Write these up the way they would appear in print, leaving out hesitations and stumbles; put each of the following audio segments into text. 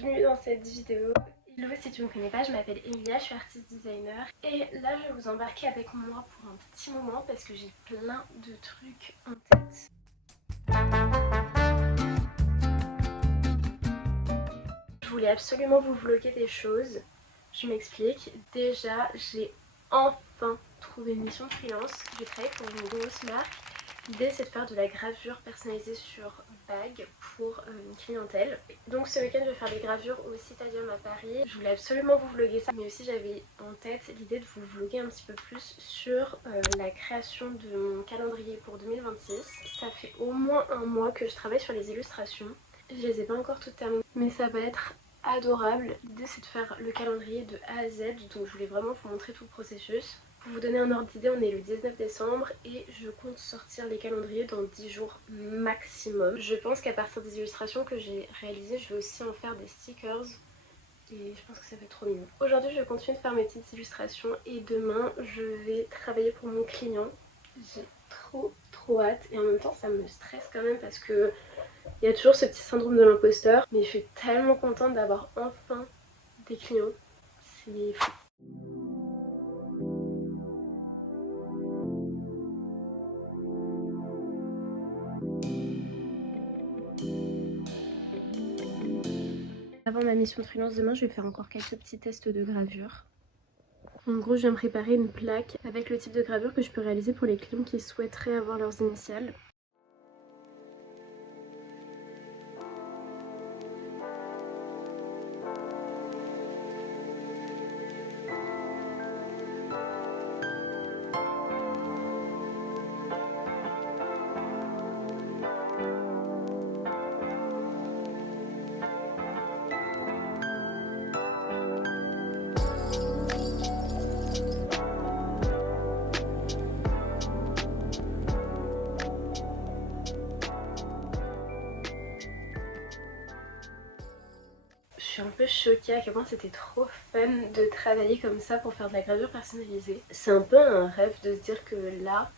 bienvenue dans cette vidéo. Hello, si tu ne me connais pas, je m'appelle Emilia, je suis artiste designer et là je vais vous embarquer avec moi pour un petit moment parce que j'ai plein de trucs en tête. Je voulais absolument vous vlogger des choses, je m'explique. Déjà, j'ai enfin trouvé une mission de freelance, j'ai travaillé pour une grosse marque. L'idée c'est de faire de la gravure personnalisée sur bague pour une clientèle. Donc ce week-end je vais faire des gravures au Citadium à Paris. Je voulais absolument vous vlogger ça, mais aussi j'avais en tête l'idée de vous vlogger un petit peu plus sur la création de mon calendrier pour 2026. Ça fait au moins un mois que je travaille sur les illustrations. Je les ai pas encore toutes terminées, mais ça va être adorable. L'idée c'est de faire le calendrier de A à Z, donc je voulais vraiment vous montrer tout le processus. Pour vous donner un ordre d'idée, on est le 19 décembre et je compte sortir les calendriers dans 10 jours maximum. Je pense qu'à partir des illustrations que j'ai réalisées, je vais aussi en faire des stickers et je pense que ça va être trop mignon. Aujourd'hui, je continue de faire mes petites illustrations et demain, je vais travailler pour mon client. J'ai trop hâte et en même temps, ça me stresse quand même parce que il y a toujours ce petit syndrome de l'imposteur, mais je suis tellement contente d'avoir enfin des clients. C'est fou. Avant ma mission de freelance demain, je vais faire encore quelques petits tests de gravure. En gros, je viens me préparer une plaque avec le type de gravure que je peux réaliser pour les clients qui souhaiteraient avoir leurs initiales. Je suis un peu choquée à quel point c'était trop fun de travailler comme ça pour faire de la gravure personnalisée. C'est un peu un rêve de se dire que là,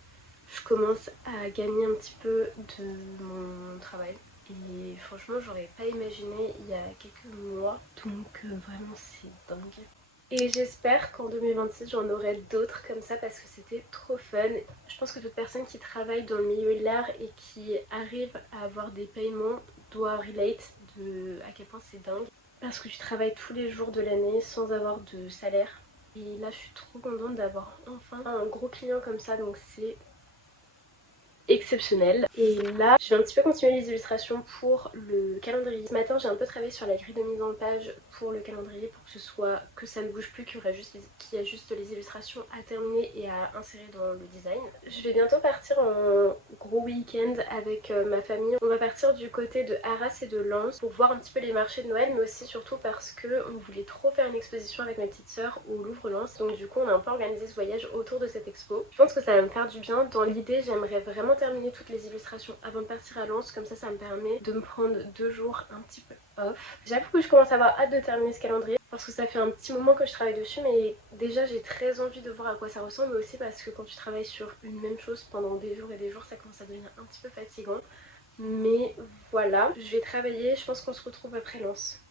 je commence à gagner un petit peu de mon travail. Et franchement, j'aurais pas imaginé il y a quelques mois. Donc vraiment, c'est dingue. Et j'espère qu'en 2026, j'en aurai d'autres comme ça parce que c'était trop fun. Je pense que toute personne qui travaille dans le milieu de l'art et qui arrive à avoir des paiements doit relate de à quel point c'est dingue. Parce que tu travailles tous les jours de l'année sans avoir de salaire. Et là, je suis trop contente d'avoir enfin un gros client comme ça, donc c'est exceptionnel. Et là, je vais un petit peu continuer les illustrations pour le calendrier. Ce matin, j'ai un peu travaillé sur la grille de mise en page pour le calendrier pour que ce soit que ça ne bouge plus, qu'il y a juste les illustrations à terminer et à insérer dans le design. Je vais bientôt partir en gros week-end avec ma famille. On va partir du côté de Arras et de Lens pour voir un petit peu les marchés de Noël, mais aussi surtout parce qu'on voulait trop faire une exposition avec ma petite sœur au Louvre-Lens. Donc du coup, on a un peu organisé ce voyage autour de cette expo. Je pense que ça va me faire du bien. Dans l'idée, j'aimerais vraiment terminer toutes les illustrations avant de partir à Lens, comme ça me permet de me prendre 2 jours un petit peu off. J'avoue que je commence à avoir hâte de terminer ce calendrier parce que ça fait un petit moment que je travaille dessus, mais déjà j'ai très envie de voir à quoi ça ressemble, mais aussi parce que quand tu travailles sur une même chose pendant des jours et des jours, ça commence à devenir un petit peu fatigant. Mais voilà, je vais travailler, je pense qu'on se retrouve après Lens.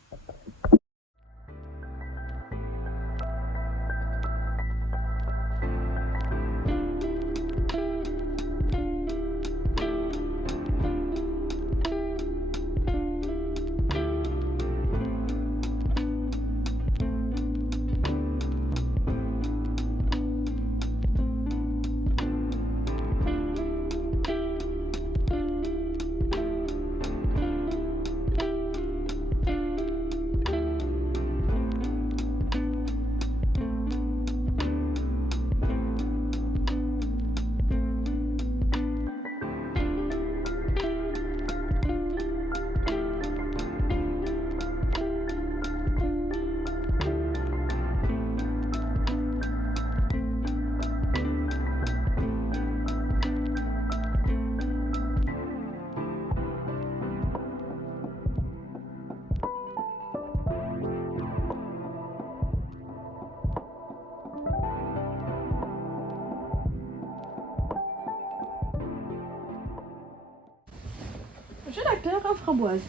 J'ai la claire en framboise.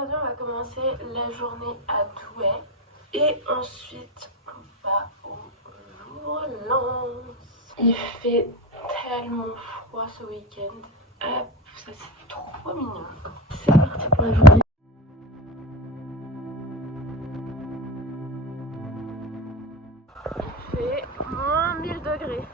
Aujourd'hui on va commencer la journée à Douai et ensuite on va au Lourlance. Il fait tellement froid ce week-end. Hop, ça c'est trop mignon. C'est parti pour la journée. Il fait moins 1000 degrés.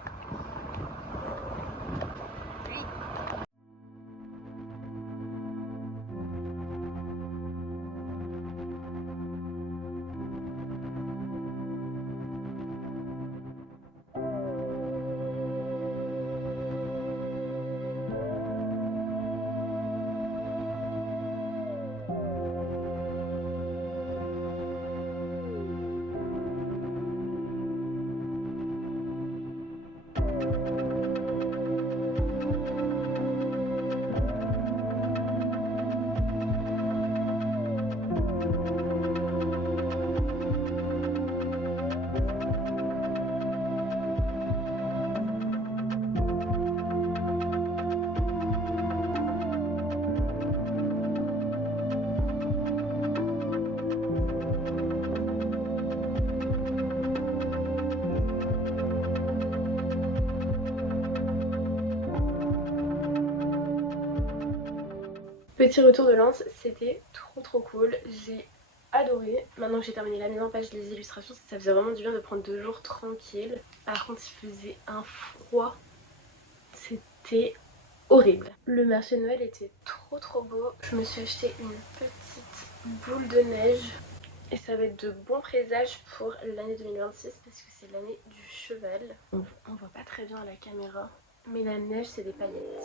Petit retour de Lens, c'était trop cool, j'ai adoré. Maintenant que j'ai terminé la mise en page des illustrations, ça faisait vraiment du bien de prendre 2 jours tranquilles. Par contre il faisait un froid, c'était horrible. Le marché de Noël était trop beau. Je me suis acheté une petite boule de neige et ça va être de bons présages pour l'année 2026 parce que c'est l'année du cheval. On voit pas très bien à la caméra, mais la neige c'est des paillettes.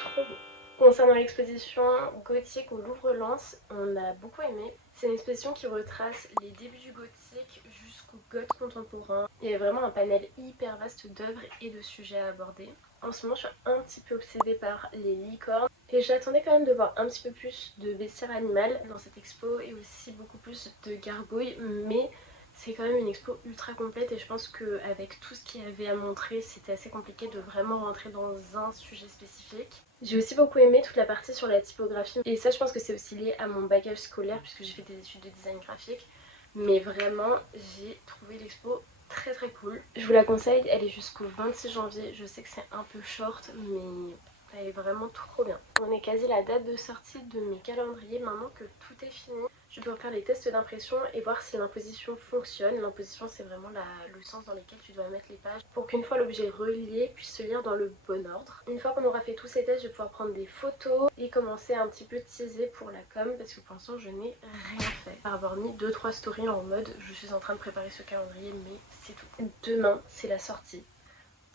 Trop beau. Concernant l'exposition gothique au Louvre-Lens, on a beaucoup aimé. C'est une exposition qui retrace les débuts du gothique jusqu'au goth contemporain. Il y a vraiment un panel hyper vaste d'œuvres et de sujets à aborder. En ce moment, je suis un petit peu obsédée par les licornes et j'attendais quand même de voir un petit peu plus de bestiaire animal dans cette expo et aussi beaucoup plus de gargouilles, mais c'est quand même une expo ultra complète et je pense qu'avec tout ce qu'il y avait à montrer, c'était assez compliqué de vraiment rentrer dans un sujet spécifique. J'ai aussi beaucoup aimé toute la partie sur la typographie et ça je pense que c'est aussi lié à mon bagage scolaire puisque j'ai fait des études de design graphique, mais vraiment j'ai trouvé l'expo très cool. Je vous la conseille, elle est jusqu'au 26 janvier, je sais que c'est un peu short mais elle est vraiment trop bien. On est quasi à la date de sortie de mes calendriers, maintenant que tout est fini. Je peux faire les tests d'impression et voir si l'imposition fonctionne. L'imposition c'est vraiment le sens dans lequel tu dois mettre les pages pour qu'une fois l'objet relié puisse se lire dans le bon ordre. Une fois qu'on aura fait tous ces tests, je vais pouvoir prendre des photos et commencer à un petit peu teaser pour la com parce que pour l'instant je n'ai rien fait. Par avoir mis 2-3 stories en mode je suis en train de préparer ce calendrier mais c'est tout. Demain c'est la sortie.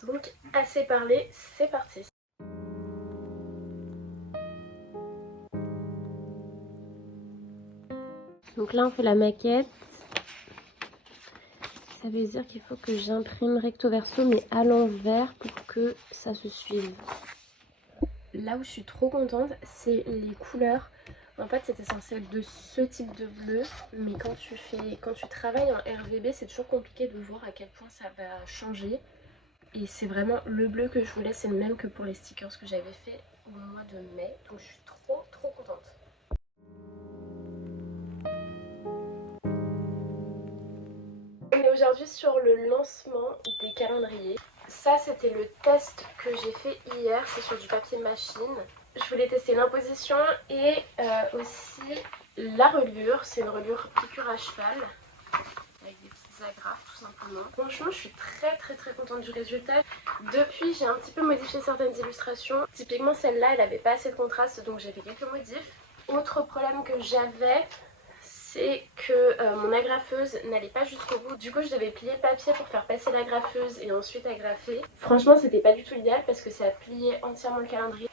Donc assez parlé, c'est parti. Donc là on fait la maquette. Ça veut dire qu'il faut que j'imprime recto verso mais à l'envers pour que ça se suive. Là où je suis trop contente, c'est les couleurs. En fait c'était censé être de ce type de bleu, mais quand tu travailles en RVB c'est toujours compliqué de voir à quel point ça va changer. Et c'est vraiment le bleu que je voulais, c'est le même que pour les stickers que j'avais fait au mois de mai. Donc je suis trop contente. On est aujourd'hui sur le lancement des calendriers. Ça c'était le test que j'ai fait hier, c'est sur du papier machine. Je voulais tester l'imposition et aussi la reliure. C'est une reliure piqûre à cheval avec des petites agrafes tout simplement. Franchement je suis très contente du résultat. Depuis j'ai un petit peu modifié certaines illustrations. Typiquement celle-là elle avait pas assez de contraste donc j'ai fait quelques modifs. Autre problème que j'avais, c'est que mon agrafeuse n'allait pas jusqu'au bout. Du coup je devais plier le papier pour faire passer l'agrafeuse et ensuite agrafer. Franchement c'était pas du tout idéal parce que ça a plié entièrement le calendrier.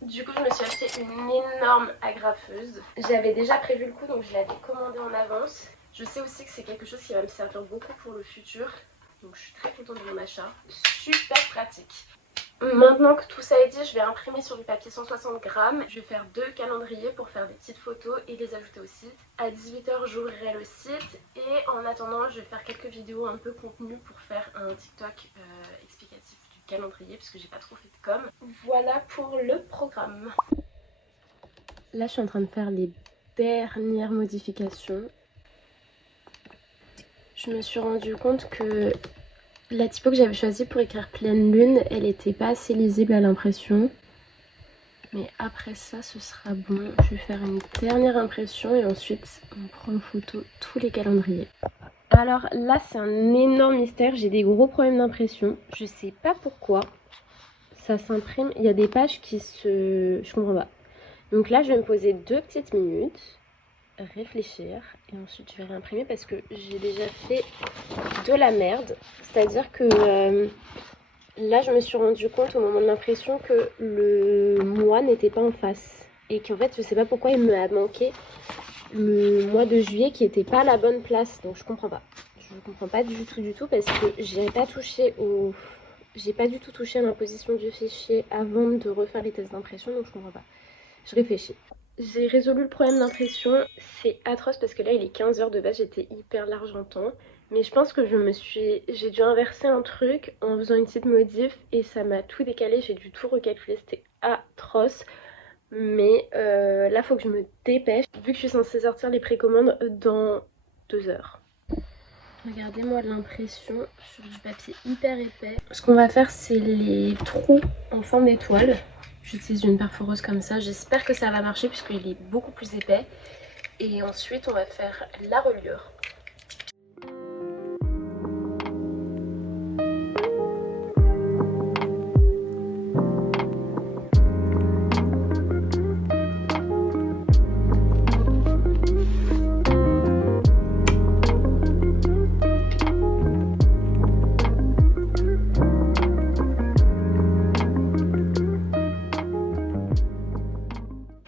Du coup je me suis acheté une énorme agrafeuse. J'avais déjà prévu le coup donc je l'avais commandé en avance. Je sais aussi que c'est quelque chose qui va me servir beaucoup pour le futur. Donc je suis très contente de mon achat. Super pratique. Maintenant que tout ça est dit, je vais imprimer sur du papier 160 grammes. Je vais faire 2 calendriers pour faire des petites photos et les ajouter au site. À 18 h j'ouvrirai le site et en attendant je vais faire quelques vidéos un peu contenu pour faire un TikTok explicatif du calendrier parce que j'ai pas trop fait de com. Voilà pour le programme. Là je suis en train de faire les dernière modification. Je me suis rendu compte que la typo que j'avais choisie pour écrire pleine lune, elle n'était pas assez lisible à l'impression. Mais après ça, ce sera bon. Je vais faire une dernière impression et ensuite on prend en photo tous les calendriers. Alors là, c'est un énorme mystère. J'ai des gros problèmes d'impression. Je sais pas pourquoi. Ça s'imprime. Il y a des pages qui se... Je comprends pas. Donc là, je vais me poser 2 petites minutes, réfléchir et ensuite je vais réimprimer parce que j'ai déjà fait de la merde. C'est-à-dire que là, je me suis rendu compte au moment de l'impression que le mois n'était pas en face. Et qu'en fait, je sais pas pourquoi il m'a manqué le mois de juillet qui était pas à la bonne place. Donc je comprends pas. Je comprends pas du tout parce que j'ai pas touché au... J'ai pas du tout touché à l'imposition du fichier avant de refaire les tests d'impression, donc je comprends pas. Je réfléchis. J'ai résolu le problème d'impression. C'est atroce parce que là, il est 15h de base, j'étais hyper large en temps. Mais je pense que j'ai dû inverser un truc en faisant une petite modif et ça m'a tout décalé. J'ai dû tout recalculer, c'était atroce. Mais là, faut que je me dépêche vu que je suis censée sortir les précommandes dans 2 heures. Regardez-moi l'impression sur du papier hyper épais. Ce qu'on va faire, c'est les trous en forme d'étoile. J'utilise une perforeuse comme ça. J'espère que ça va marcher puisqu'il est beaucoup plus épais. Et ensuite, on va faire la reliure.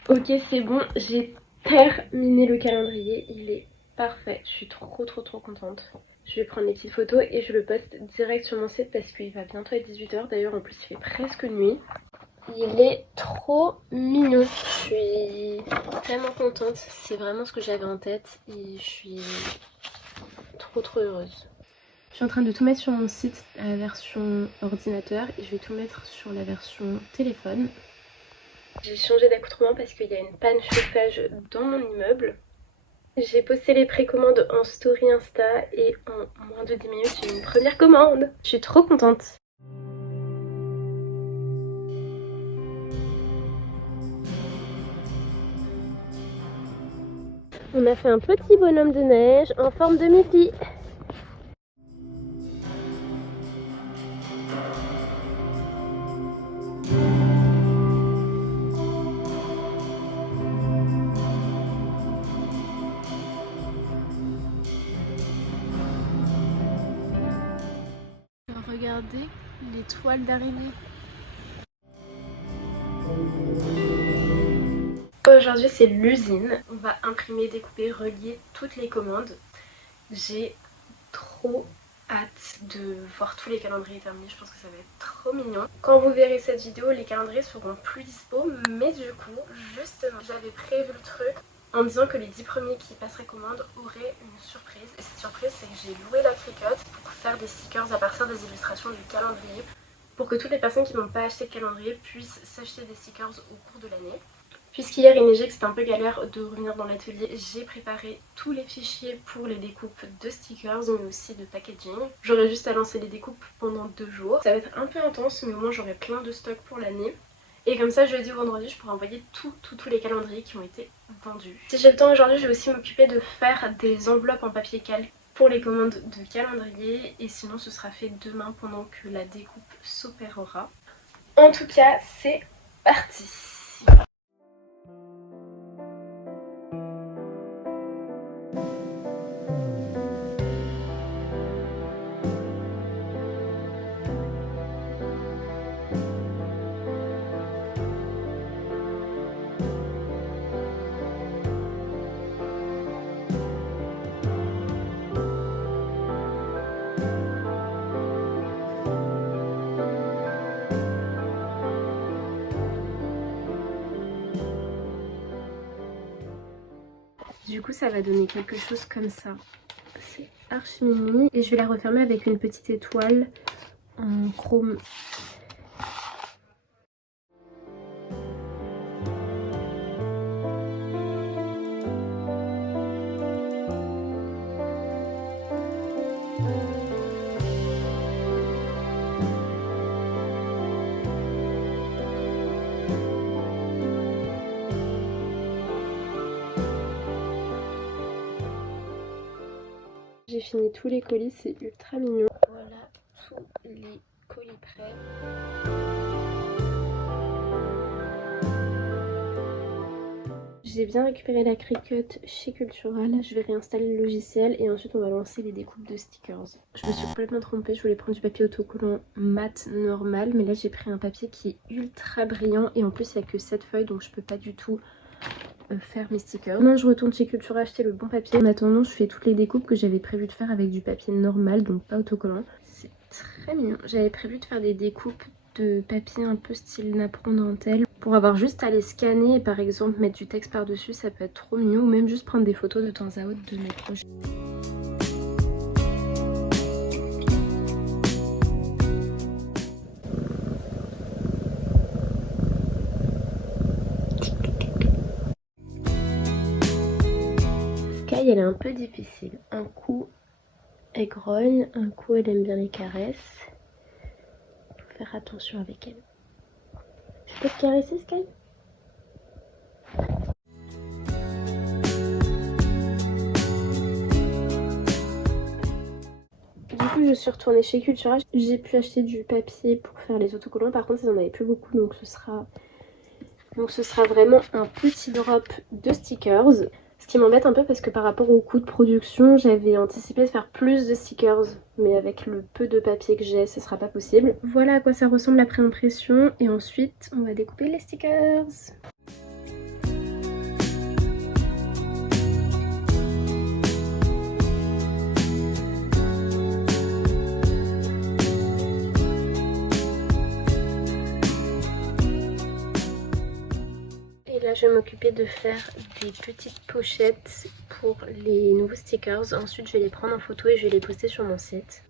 Ok, c'est bon, j'ai terminé le calendrier, il est parfait, je suis trop contente. Je vais prendre les petites photos et je le poste direct sur mon site parce qu'il va bientôt être 18h, d'ailleurs en plus il fait presque nuit. Il est trop mignon, je suis tellement contente, c'est vraiment ce que j'avais en tête et je suis trop heureuse. Je suis en train de tout mettre sur mon site à la version ordinateur et je vais tout mettre sur la version téléphone. J'ai changé d'accoutrement parce qu'il y a une panne chauffage dans mon immeuble. J'ai posté les précommandes en story Insta et en moins de 10 minutes j'ai eu une première commande. Je suis trop contente. On a fait un petit bonhomme de neige en forme de Mickey. Regardez les toiles d'araignée. Aujourd'hui c'est l'usine. On va imprimer, découper, relier toutes les commandes. J'ai trop hâte de voir tous les calendriers terminés, je pense que ça va être trop mignon. Quand vous verrez cette vidéo, les calendriers seront plus dispo, mais du coup, justement, j'avais prévu le truc en disant que les 10 premiers qui passeraient commande auraient une surprise. Et cette surprise, c'est que j'ai loué la Cricut pour faire des stickers à partir des illustrations du calendrier, pour que toutes les personnes qui n'ont pas acheté de calendrier puissent s'acheter des stickers au cours de l'année. Puisqu'hier il neigeait, que c'était un peu galère de revenir dans l'atelier, j'ai préparé tous les fichiers pour les découpes de stickers mais aussi de packaging. J'aurai juste à lancer les découpes pendant 2 jours. Ça va être un peu intense mais au moins j'aurai plein de stocks pour l'année. Et comme ça jeudi ou vendredi je pourrai envoyer tous les calendriers qui ont été vendus. Si j'ai le temps aujourd'hui, je vais aussi m'occuper de faire des enveloppes en papier calque pour les commandes de calendrier. Et sinon ce sera fait demain pendant que la découpe s'opérera. En tout cas c'est parti. Du coup ça va donner quelque chose comme ça. C'est archi mini et je vais la refermer avec une petite étoile en chrome. j'ai fini tous les colis, c'est ultra mignon. Voilà tous les colis prêts. J'ai bien récupéré la Cricut chez Cultura. Là, je vais réinstaller le logiciel et ensuite on va lancer les découpes de stickers. Je me suis complètement trompée, je voulais prendre du papier autocollant mat normal, mais là j'ai pris un papier qui est ultra brillant et en plus il n'y a que 7 feuilles donc je peux pas du tout faire mes stickers. Demain je retourne chez Cultura acheter le bon papier. En attendant, je fais toutes les découpes que j'avais prévu de faire avec du papier normal, donc pas autocollant. C'est très mignon. J'avais prévu de faire des découpes de papier un peu style napperon dentelle pour avoir juste à les scanner et par exemple mettre du texte par dessus, ça peut être trop mignon, ou même juste prendre des photos de temps à autre de mes projets. Sky, elle est un peu difficile. Un coup elle grogne, un coup elle aime bien les caresses. Faut faire attention avec elle. Je peux te caresser, Sky? Du coup, je suis retournée chez Cultura. J'ai pu acheter du papier pour faire les autocollants. Par contre, ils n'en avaient plus beaucoup, donc ce sera vraiment un petit drop de stickers. Ce qui m'embête un peu parce que par rapport au coût de production, j'avais anticipé de faire plus de stickers. Mais avec le peu de papier que j'ai, ce sera pas possible. Voilà à quoi ça ressemble la pré-impression. Et ensuite, on va découper les stickers. Là, je vais m'occuper de faire des petites pochettes pour les nouveaux stickers. Ensuite, je vais les prendre en photo et je vais les poster sur mon site.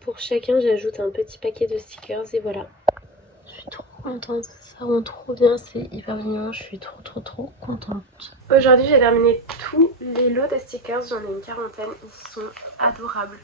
Pour chacun, j'ajoute un petit paquet de stickers et voilà. Je suis trop contente, ça rend trop bien, c'est hyper mignon, je suis trop contente. Aujourd'hui j'ai terminé tous les lots de stickers, j'en ai une quarantaine, ils sont adorables.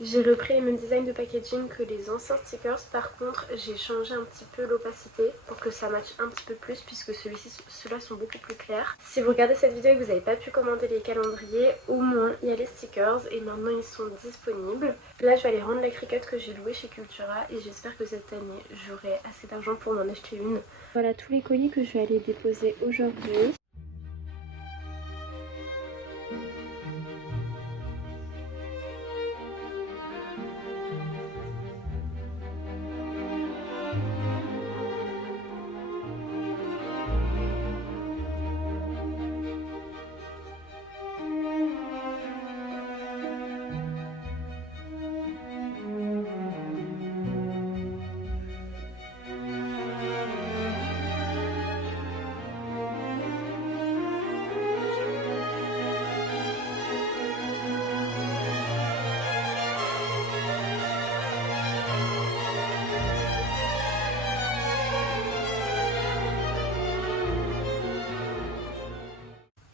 J'ai repris les mêmes designs de packaging que les anciens stickers, par contre j'ai changé un petit peu l'opacité pour que ça matche un petit peu plus puisque ceux-là sont beaucoup plus clairs. Si vous regardez cette vidéo et que vous n'avez pas pu commander les calendriers, au moins il y a les stickers et maintenant ils sont disponibles. Là je vais aller rendre la Cricut que j'ai louée chez Cultura et j'espère que cette année j'aurai assez d'argent pour m'en acheter une. Voilà tous les colis que je vais aller déposer aujourd'hui.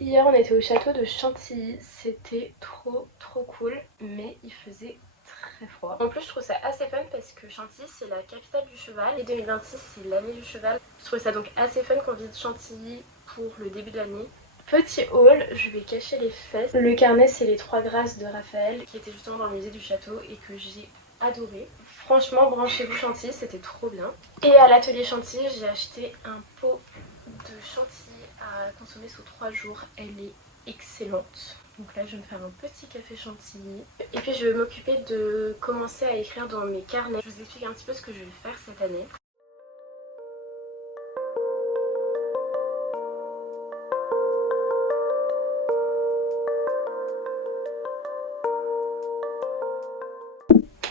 Hier on était au château de Chantilly, c'était trop cool, mais il faisait très froid. En plus je trouve ça assez fun parce que Chantilly c'est la capitale du cheval et 2026 c'est l'année du cheval. Je trouve ça donc assez fun qu'on visite Chantilly pour le début de l'année. Petit haul, je vais cacher les fesses. Le carnet c'est les 3 grâces de Raphaël qui était justement dans le musée du château et que j'ai adoré. Franchement branchez-vous Chantilly, c'était trop bien. Et à l'atelier Chantilly j'ai acheté un pot de Chantilly à consommer sous 3 jours, elle est excellente. Donc là je vais me faire un petit café Chantilly. Et puis je vais m'occuper de commencer à écrire dans mes carnets. Je vous explique un petit peu ce que je vais faire cette année.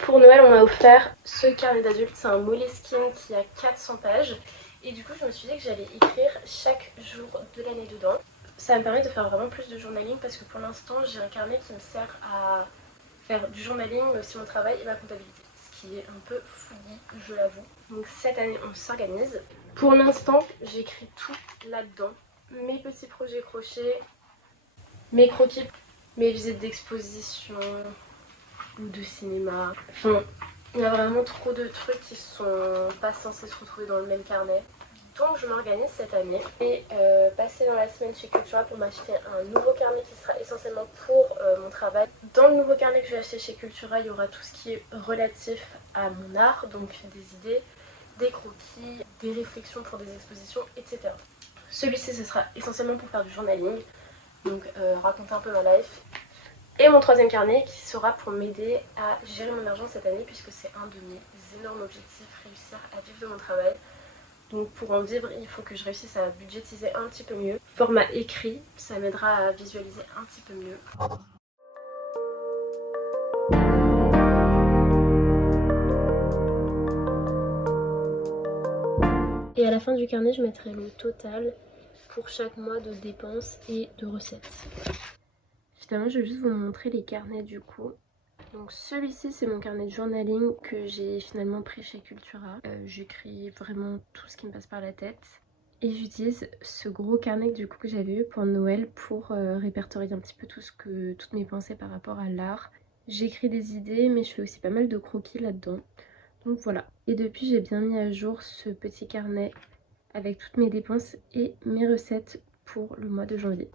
Pour Noël on m'a offert ce carnet d'adulte, c'est un Moleskine qui a 400 pages. Et du coup je me suis dit que j'allais écrire chaque jour de l'année dedans. Ça me permet de faire vraiment plus de journaling parce que pour l'instant j'ai un carnet qui me sert à faire du journaling mais aussi mon travail et ma comptabilité. Ce qui est un peu fouillis, je l'avoue. Donc cette année on s'organise. Pour l'instant j'écris tout là-dedans. Mes petits projets crochets, mes croquis, mes visites d'exposition ou de cinéma. Enfin Il y a vraiment trop de trucs qui sont pas censés se retrouver dans le même carnet. Donc je m'organise cette année et passer dans la semaine chez Cultura pour m'acheter un nouveau carnet qui sera essentiellement pour mon travail. Dans le nouveau carnet que je vais acheter chez Cultura, il y aura tout ce qui est relatif à mon art, donc des idées, des croquis, des réflexions pour des expositions, etc. Celui-ci ce sera essentiellement pour faire du journaling, donc raconter un peu ma life. Et mon troisième carnet qui sera pour m'aider à gérer mon argent cette année puisque c'est un de mes énormes objectifs, réussir à vivre de mon travail. Donc pour en vivre, il faut que je réussisse à budgétiser un petit peu mieux. Format écrit, ça m'aidera à visualiser un petit peu mieux. Et à la fin du carnet, je mettrai le total pour chaque mois de dépenses et de recettes. Finalement, je vais juste vous montrer les carnets du coup. Donc celui-ci, c'est mon carnet de journaling que j'ai finalement pris chez Cultura. J'écris vraiment tout ce qui me passe par la tête. Et j'utilise ce gros carnet du coup que j'avais eu pour Noël pour répertorier un petit peu toutes mes pensées par rapport à l'art. J'écris des idées mais je fais aussi pas mal de croquis là-dedans. Donc voilà. Et depuis j'ai bien mis à jour ce petit carnet avec toutes mes dépenses et mes recettes pour le mois de janvier.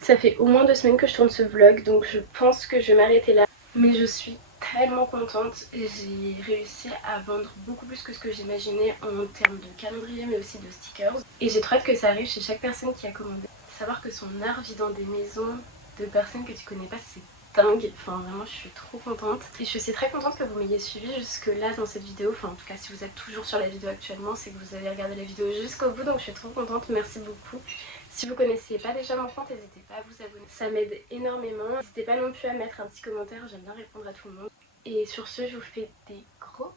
Ça fait au moins 2 semaines que je tourne ce vlog donc je pense que je vais m'arrêter là. Mais je suis tellement contente, j'ai réussi à vendre beaucoup plus que ce que j'imaginais en termes de calendrier mais aussi de stickers. Et j'ai trop hâte que ça arrive chez chaque personne qui a commandé. Savoir que son art vit dans des maisons de personnes que tu connais pas, c'est dingue. Enfin vraiment je suis trop contente. Et je suis très contente que vous m'ayez suivi jusque là dans cette vidéo. Enfin en tout cas si vous êtes toujours sur la vidéo actuellement, c'est que vous avez regardé la vidéo jusqu'au bout. Donc je suis trop contente, merci beaucoup. Si vous connaissez pas déjà mon compte, n'hésitez pas à vous abonner. Ça m'aide énormément. N'hésitez pas non plus à mettre un petit commentaire, j'aime bien répondre à tout le monde. Et sur ce, je vous fais des gros